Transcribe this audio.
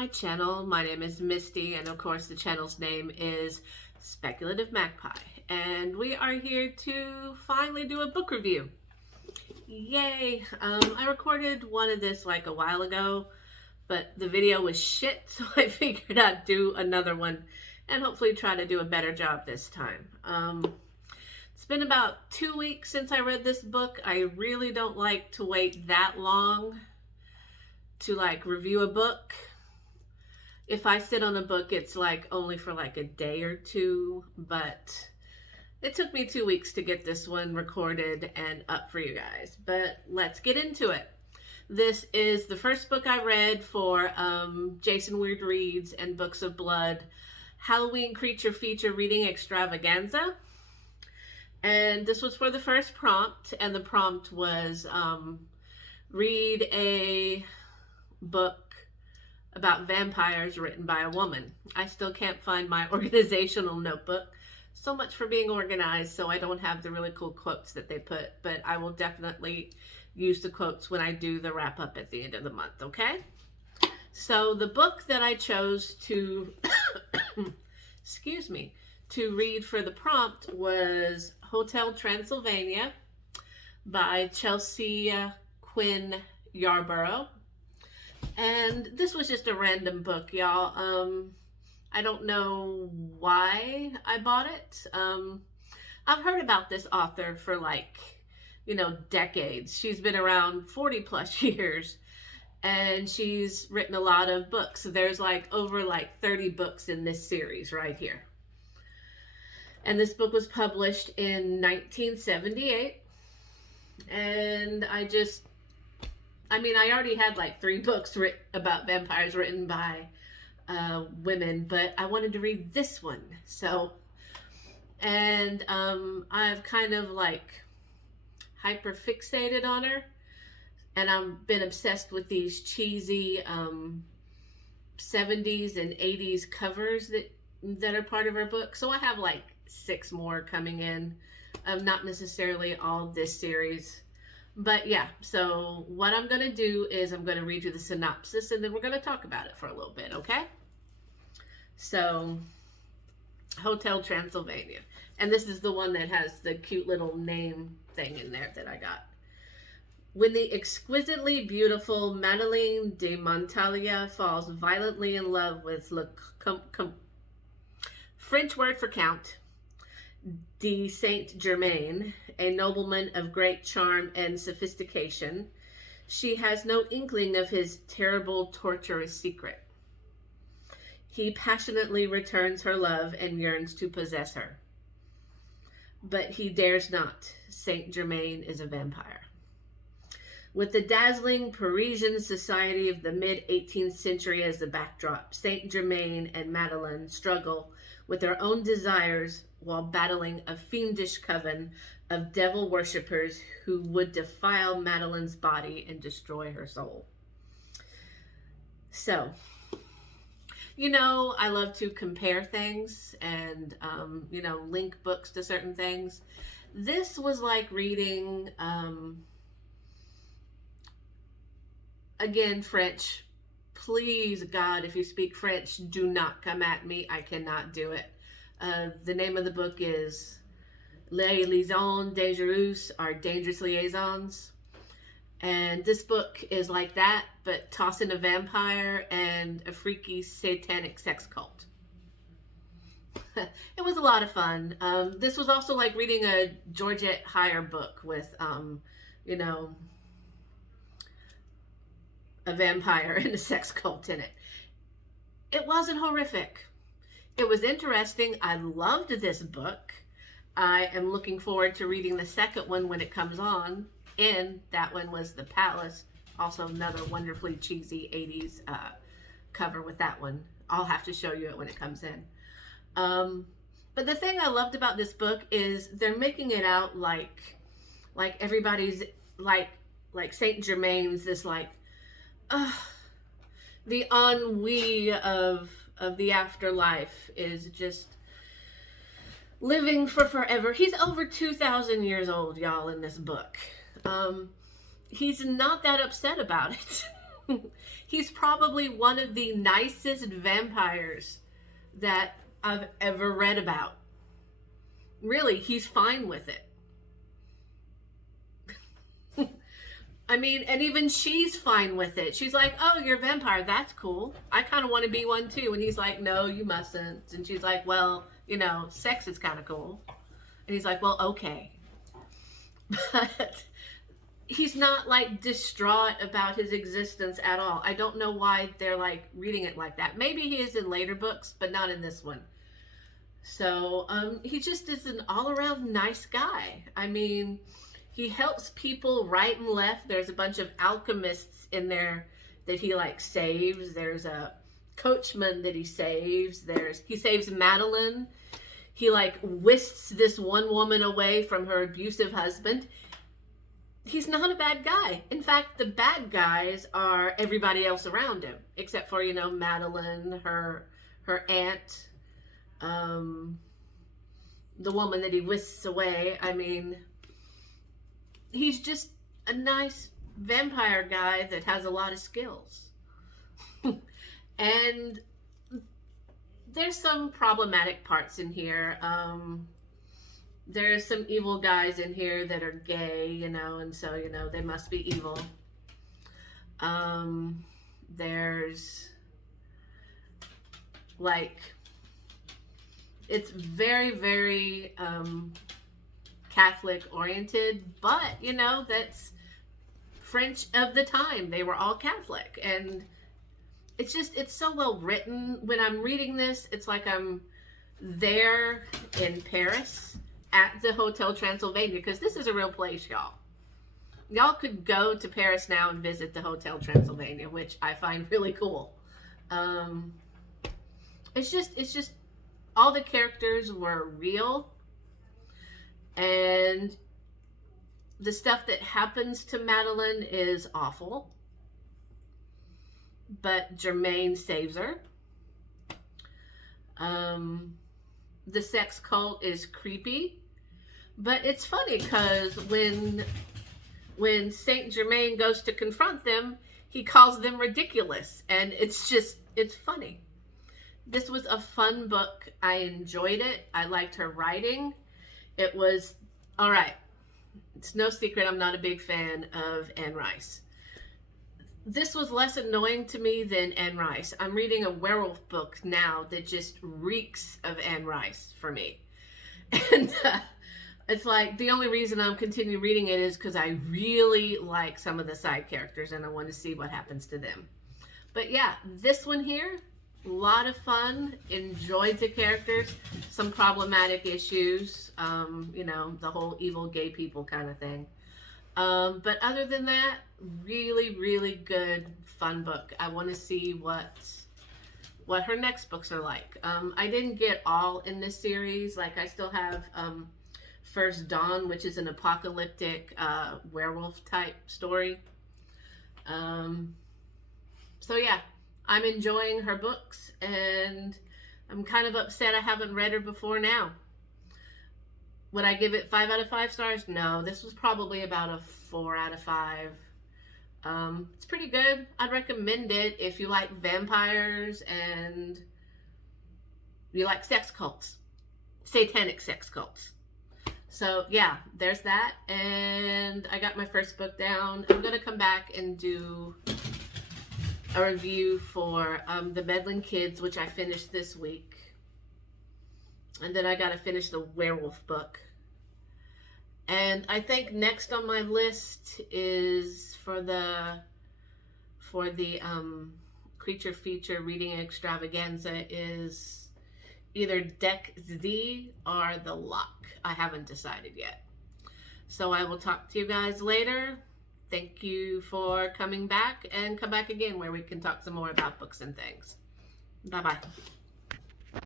my channel. My name is Misty, and of course the channel's name is Speculative Magpie. And we are here to finally do a book review. Yay! I recorded one of this like a while ago, but the video was shit, so I figured I'd do another one and hopefully try to do a better job this time. It's been about 2 weeks since I read this book. I really don't like to wait that long to like review a book. If I sit on a book, it's like only for like a day or two, but it took me 2 weeks to get this one recorded and up for you guys. But let's get into it. This is the first book I read for Jason Weird Reads and Books of Blood Halloween Creature Feature Reading Extravaganza. And this was for the first prompt, and the prompt was read a book about vampires written by a woman. I still can't find my organizational notebook. So much for being organized, so I don't have the really cool quotes that they put, but I will definitely use the quotes when I do the wrap up at the end of the month, okay? So the book that I chose to, excuse me, to read for the prompt was Hotel Transylvania by Chelsea Quinn Yarbro. And this was just a random book, y'all. I don't know why I bought it. I've heard about this author for like, decades. She's been around 40 plus years, and she's written a lot of books. So there's like over like 30 books in this series right here. And this book was published in 1978. And I already had like 3 books about vampires written by women, but I wanted to read this one. So, and I've kind of like hyper fixated on her, and I've been obsessed with these cheesy 70s and 80s covers that are part of her book. So I have like 6 more coming in, not necessarily all this series. But yeah, so what I'm going to do is I'm going to read you the synopsis, and then we're going to talk about it for a little bit, okay? So, Hotel Transylvania. And this is the one that has the cute little name thing in there that I got. When the exquisitely beautiful Madeleine de Montalia falls violently in love with French word for count, de Saint-Germain, a nobleman of great charm and sophistication, she has no inkling of his terrible, torturous secret. He passionately returns her love and yearns to possess her. But he dares not. Saint-Germain is a vampire. With the dazzling Parisian society of the mid-18th century as the backdrop, Saint-Germain and Madeleine struggle with their own desires while battling a fiendish coven of devil worshippers who would defile Madeleine's body and destroy her soul. So, I love to compare things and, link books to certain things. This was like reading, again, French. Please, God, if you speak French, do not come at me. I cannot do it. The name of the book is Les Liaisons Dangereuses, or Dangerous Liaisons. And this book is like that, but toss in a vampire and a freaky satanic sex cult. It was a lot of fun. This was also like reading a Georgette Heyer book with, a vampire and a sex cult in it. It wasn't horrific. It was interesting. I loved this book. I am looking forward to reading the second one when it comes on. And that one was The Palace. Also another wonderfully cheesy 80s cover with that one. I'll have to show you it when it comes in. But the thing I loved about this book is they're making it out like everybody's like Saint Germain's this like the ennui of the afterlife is just living for forever. He's over 2,000 years old, y'all, in this book. He's not that upset about it. He's probably one of the nicest vampires that I've ever read about. Really, he's fine with it. I mean, and even she's fine with it. She's like, oh, you're a vampire. That's cool. I kind of want to be one too. And he's like, no, you mustn't. And she's like, well, you know, sex is kind of cool. And he's like, well, okay. But he's not like distraught about his existence at all. I don't know why they're like reading it like that. Maybe he is in later books, but not in this one. So he just is an all-around nice guy. I mean, he helps people right and left. There's a bunch of alchemists in there that he like saves. There's a coachman that he saves. He saves Madeline. He like whisks this one woman away from her abusive husband. He's not a bad guy. In fact, the bad guys are everybody else around him, except for, you know, Madeline, her aunt, the woman that he whisks away. I mean, he's just a nice vampire guy that has a lot of skills. And there's some problematic parts in here. There's some evil guys in here that are gay, you know, and so, you know, they must be evil. There's like, it's very, very Catholic oriented, but, you know, that's French of the time. They were all Catholic, and it's just, it's so well written. When I'm reading this, it's like I'm there in Paris at the Hotel Transylvania, because this is a real place, y'all. Y'all could go to Paris now and visit the Hotel Transylvania, which I find really cool. It's just all the characters were real, and the stuff that happens to Madeline is awful, but Germaine saves her. The sex cult is creepy, but it's funny because when Saint Germain goes to confront them, he calls them ridiculous, and it's funny. This was a fun book. I enjoyed it. I liked her writing. It was, all right, it's no secret I'm not a big fan of Anne Rice. This was less annoying to me than Anne Rice. I'm reading a werewolf book now that just reeks of Anne Rice for me. And it's like, the only reason I'm continuing reading it is because I really like some of the side characters and I want to see what happens to them. But yeah, this one here, a lot of fun, enjoyed the characters, some problematic issues, you know, the whole evil gay people kind of thing. But other than that, really, really good, fun book. I want to see what her next books are like. I didn't get all in this series. Like, I still have First Dawn, which is an apocalyptic werewolf type story. So yeah, I'm enjoying her books, and I'm kind of upset I haven't read her before now. Would I give it 5 out of 5 stars? No, this was probably about a 4 out of 5. It's pretty good. I'd recommend it if you like vampires and you like sex cults, satanic sex cults. So yeah, there's that. And I got my first book down. I'm going to come back and do a review for The Meddling Kids, which I finished this week. And then I got to finish the werewolf book. And I think next on my list is for the creature feature reading extravaganza is either Deck Z or The Lock. I haven't decided yet. So I will talk to you guys later. Thank you for coming back, and come back again where we can talk some more about books and things. Bye-bye.